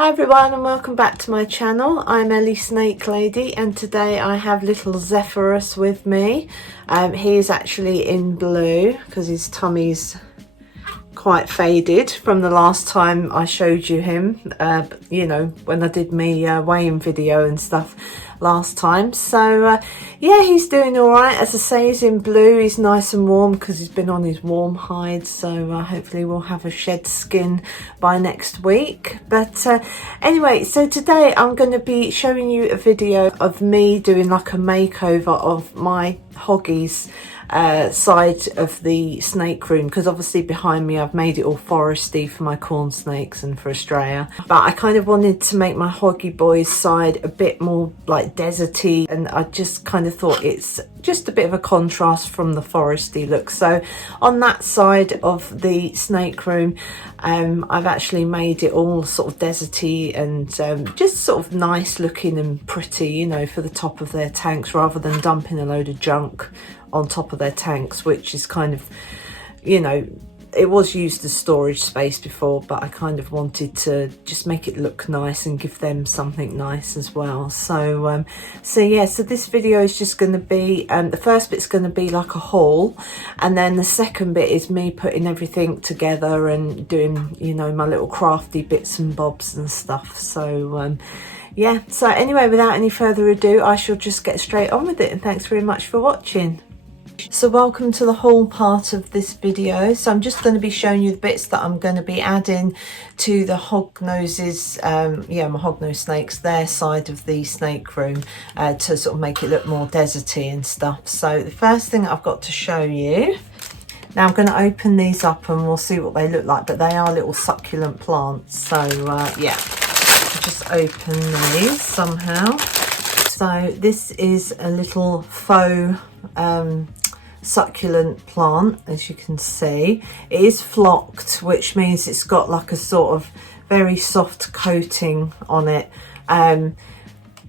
Hi everyone and welcome back to my channel. I'm Ellie Snake Lady and today I have little Zephyrus with me. He is actually in blue because his tummy's quite faded from the last time I showed you him, you know, when I did my weighing video and stuff last time. So yeah, he's doing all right. As I say, he's in blue. He's nice and warm because he's been on his warm hide, so hopefully we'll have a shed skin by next week. But anyway, so today I'm going to be showing you a video of me doing like a makeover of my Hoggie's side of the snake room, because obviously behind me I've made it all foresty for my corn snakes and for Australia, but I kind of wanted to make my Hoggie boys side a bit more like deserty, and I just kind of thought it's just a bit of a contrast from the foresty look. So on that side of the snake room I've actually made it all sort of deserty and just sort of nice looking and pretty, you know, for the top of their tanks, rather than dumping a load of junk on top of their tanks, which is kind of, you know, it was used as storage space before, but I kind of wanted to just make it look nice and give them something nice as well. So yeah, so this video is just going to be, the first bit's going to be like a haul, and then the second bit is me putting everything together and doing, you know, my little crafty bits and bobs and stuff. So yeah, so anyway, without any further ado, I shall just get straight on with it, and thanks very much for watching. So welcome to the haul part of this video. So I'm just going to be showing you the bits that I'm going to be adding to the Hognoses, yeah, my Hognose snakes, their side of the snake room, to sort of make it look more deserty and stuff. So the first thing I've got to show you, now I'm going to open these up and we'll see what they look like, but they are little succulent plants. So yeah, I'll just open these somehow. So this is a little faux succulent plant, as you can see. It is flocked, which means it's got like a sort of very soft coating on it.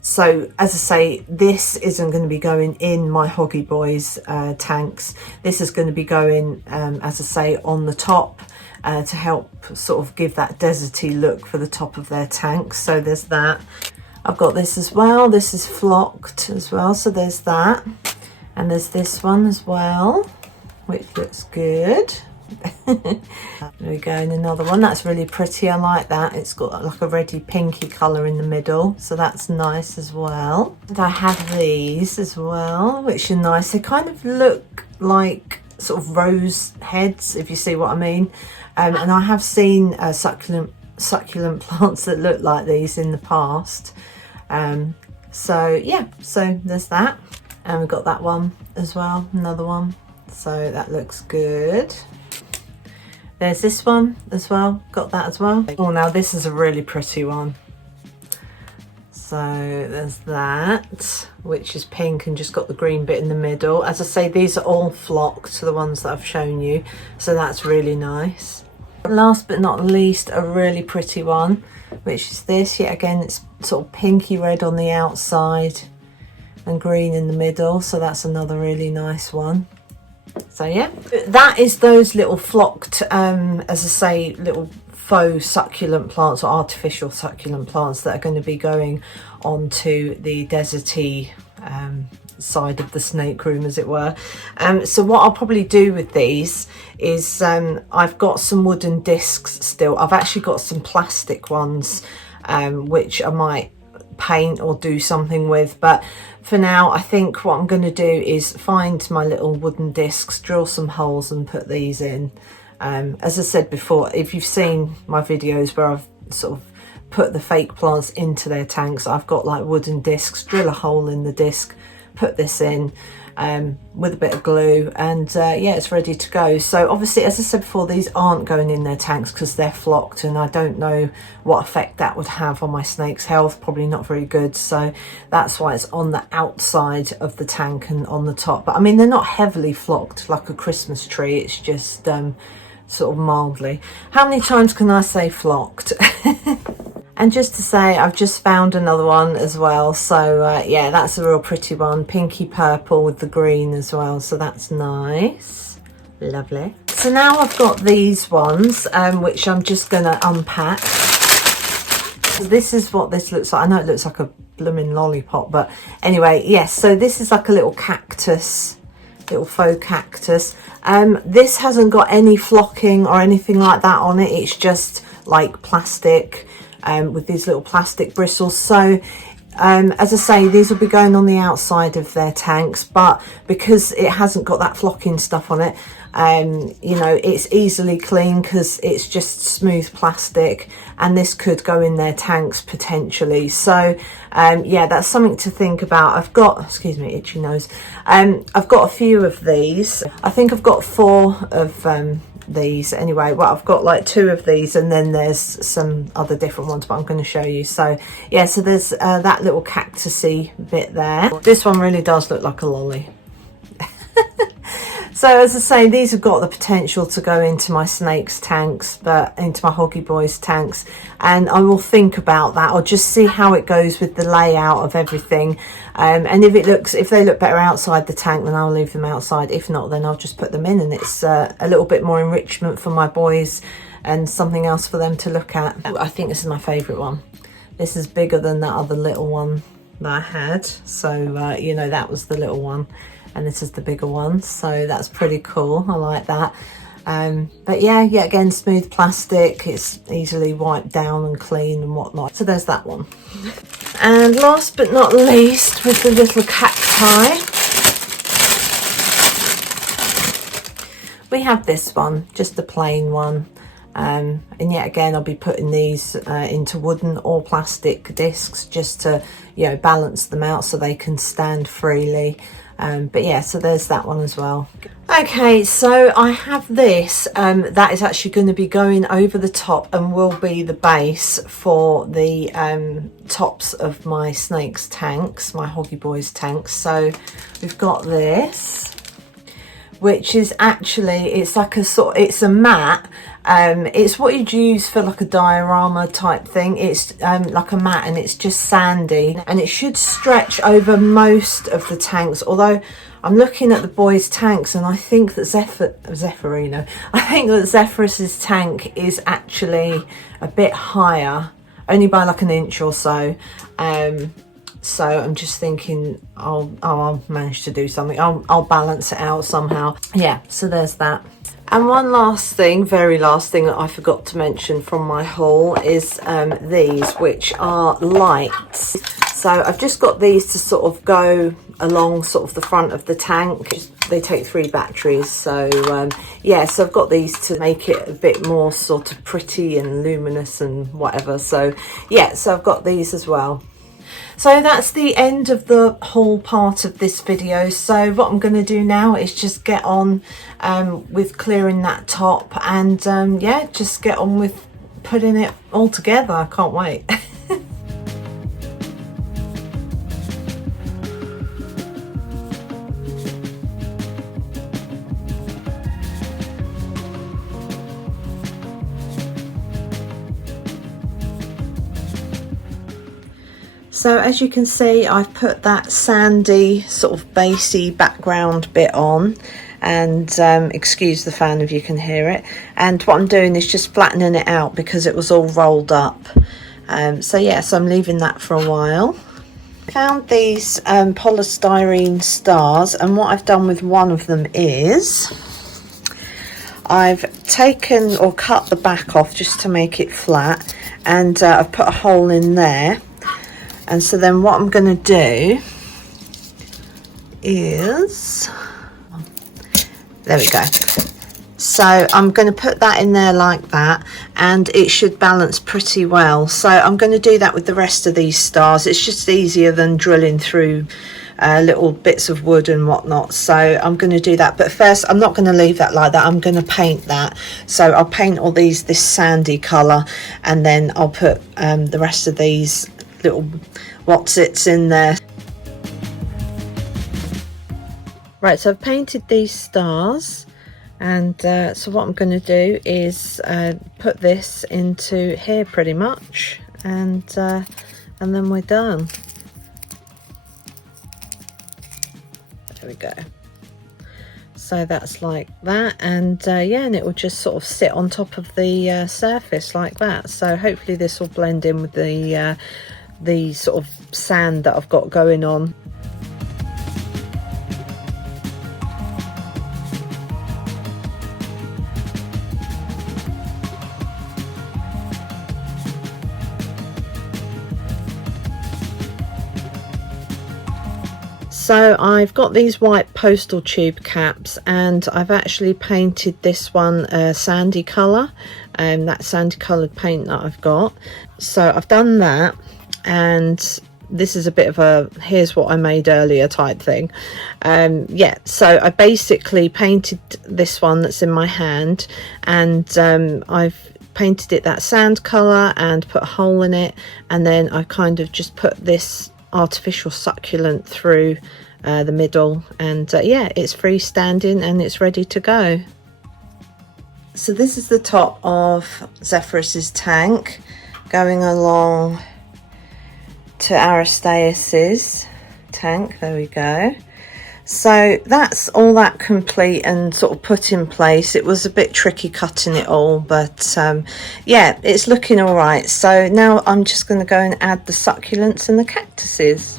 So as I say, this isn't going to be going in my Hoggie boys tanks. This is going to be going, as I say, on the top to help sort of give that deserty look for the top of their tanks. So there's that. I've got this as well. This is flocked as well, so there's that. And there's this one as well, which looks good. There we go, and another one. That's really pretty. I like that. It's got like a reddy pinky colour in the middle, so that's nice as well. And I have these as well, which are nice. They kind of look like sort of rose heads, if you see what I mean. And I have seen succulent plants that look like these in the past. So yeah, so there's that. And we've got that one as well, another one. So that looks good. There's this one as well, got that as well. Oh, now this is a really pretty one. So there's that, which is pink and just got the green bit in the middle. As I say, these are all flocked to the ones that I've shown you. So that's really nice. Last but not least, a really pretty one, which is this. Yet again, it's sort of pinky red on the outside and green in the middle, so that's another really nice one. So yeah, that is those little flocked, as I say, little faux succulent plants or artificial succulent plants that are going to be going onto the deserty side of the snake room, as it were. So what I'll probably do with these is I've got some wooden discs still. I've actually got some plastic ones which I might paint or do something with, but for now I think what I'm going to do is find my little wooden discs, drill some holes and put these in. As I said before, if you've seen my videos where I've sort of put the fake plants into their tanks, I've got like wooden discs, drill a hole in the disc, put this in with a bit of glue, and yeah, it's ready to go. So obviously, as I said before, these aren't going in their tanks because they're flocked, and I don't know what effect that would have on my snake's health. Probably not very good, so that's why it's on the outside of the tank and on the top. But I mean, they're not heavily flocked like a Christmas tree. It's just sort of mildly. How many times can I say flocked? And just to say, I've just found another one as well. So yeah, that's a real pretty one. Pinky purple with the green as well. So that's nice. Lovely. So now I've got these ones, which I'm just going to unpack. This is what this looks like. I know it looks like a blooming lollipop, but anyway, yes, so this is like a little cactus, little faux cactus. This hasn't got any flocking or anything like that on it. It's just like plastic with these little plastic bristles. So as I say, these will be going on the outside of their tanks, but because it hasn't got that flocking stuff on it, you know, it's easily clean because it's just smooth plastic, and this could go in their tanks potentially. So yeah, that's something to think about. I've got, excuse me, itchy nose, I've got a few of these. I think I've got 4 of these anyway. Well, I've got like 2 of these, and then there's some other different ones, but I'm going to show you. So yeah, so there's that little cactusy bit there. This one really does look like a lolly. So as I say, these have got the potential to go into my snakes tanks, but into my Hoggie Boys tanks, and I will think about that. I'll just see how it goes with the layout of everything, and if they look better outside the tank, then I'll leave them outside. If not, then I'll just put them in, and it's a little bit more enrichment for my boys and something else for them to look at. I think this is my favourite one. This is bigger than that other little one that I had, so you know, that was the little one, and this is the bigger one, so that's pretty cool. I like that. But yeah, again, smooth plastic, it's easily wiped down and clean and whatnot. So there's that one. And last but not least, with the little cacti, we have this one, just a plain one. And yet again, I'll be putting these into wooden or plastic discs just to, you know, balance them out so they can stand freely. But yeah, so there's that one as well. Okay, so I have this that is actually going to be going over the top and will be the base for the tops of my snakes tanks, my Hoggie Boys tanks. So we've got this, which is actually, it's like a sort, it's a mat. It's what you'd use for like a diorama type thing. It's like a mat, and it's just sandy, and it should stretch over most of the tanks, although I'm looking at the boys' tanks and I think that I think that Zephyrus's tank is actually a bit higher, only by like an inch or so. So I'm just thinking I'll manage to do something. I'll balance it out somehow. Yeah, so there's that. And one last thing, very last thing that I forgot to mention from my haul is these, which are lights. So I've just got these to sort of go along sort of the front of the tank. They take 3 batteries, so yeah, so I've got these to make it a bit more sort of pretty and luminous and whatever. So yeah, so I've got these as well. So that's the end of the haul part of this video. So what I'm going to do now is just get on with clearing that top, and yeah, just get on with putting it all together. I can't wait. So as you can see, I've put that sandy sort of bassy background bit on, and excuse the fan if you can hear it. And what I'm doing is just flattening it out because it was all rolled up. So yeah, so I'm leaving that for a while. Found these polystyrene stars, and what I've done with one of them is I've taken or cut the back off just to make it flat, and I've put a hole in there. And so then what I'm going to do is, there we go. So I'm going to put that in there like that, and it should balance pretty well. So I'm going to do that with the rest of these stars. It's just easier than drilling through little bits of wood and whatnot. So I'm going to do that, but first I'm not going to leave that like that. I'm going to paint that. So I'll paint all these this sandy colour, and then I'll put the rest of these little whatsits in there. Right, so I've painted these stars, and so what I'm going to do is put this into here pretty much, and then we're done. There we go. So that's like that, and yeah, and it will just sort of sit on top of the surface like that. So hopefully this will blend in with the sort of sand that I've got going on. So I've got these white postal tube caps, and I've actually painted this one a sandy colour, that sandy coloured paint that I've got. So I've done that, and this is a bit of a here's what I made earlier type thing. Yeah, so I basically painted this one that's in my hand, and I've painted it that sand colour and put a hole in it, and then I kind of just put this artificial succulent through the middle, and yeah, it's freestanding and it's ready to go. So this is the top of Zephyrus's tank going along to Aristaeus's tank. There we go. So that's all that complete and sort of put in place. It was a bit tricky cutting it all, but yeah, it's looking all right. So now I'm just going to go and add the succulents and the cactuses.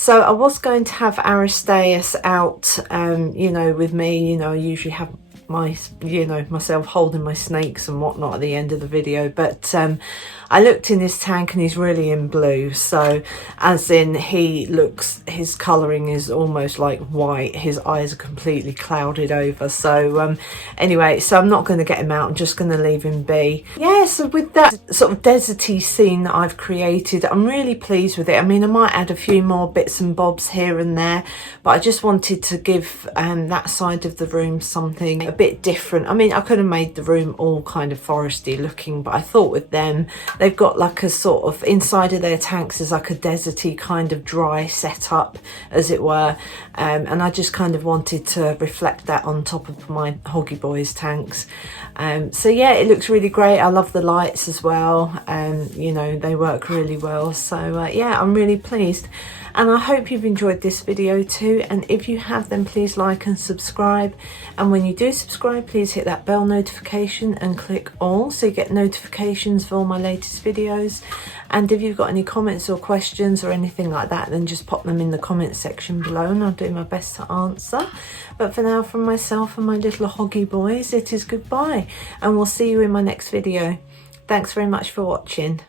So I was going to have Aristaeus out, you know, with me. You know, I usually have my, you know, myself holding my snakes and whatnot at the end of the video, but I looked in his tank and he's really in blue, so as in he looks, his colouring is almost like white, his eyes are completely clouded over. So anyway, so I'm not going to get him out, I'm just going to leave him be. Yeah, so with that sort of deserty scene that I've created, I'm really pleased with it. I mean, I might add a few more bits and bobs here and there, but I just wanted to give that side of the room something a bit different. I mean, I could have made the room all kind of foresty looking, but I thought with them, they've got like a sort of, inside of their tanks is like a deserty kind of dry setup, as it were, and I just kind of wanted to reflect that on top of my Hoggie Boys tanks. So yeah, it looks really great. I love the lights as well, you know, they work really well. So yeah, I'm really pleased, and I hope you've enjoyed this video too, and if you have, then please like and subscribe, and when you do subscribe, please hit that bell notification and click all so you get notifications for all my latest videos. And if you've got any comments or questions or anything like that, then just pop them in the comment section below and I'll do my best to answer. But for now, from myself and my little Hoggie Boys, it is goodbye, and we'll see you in my next video. Thanks very much for watching.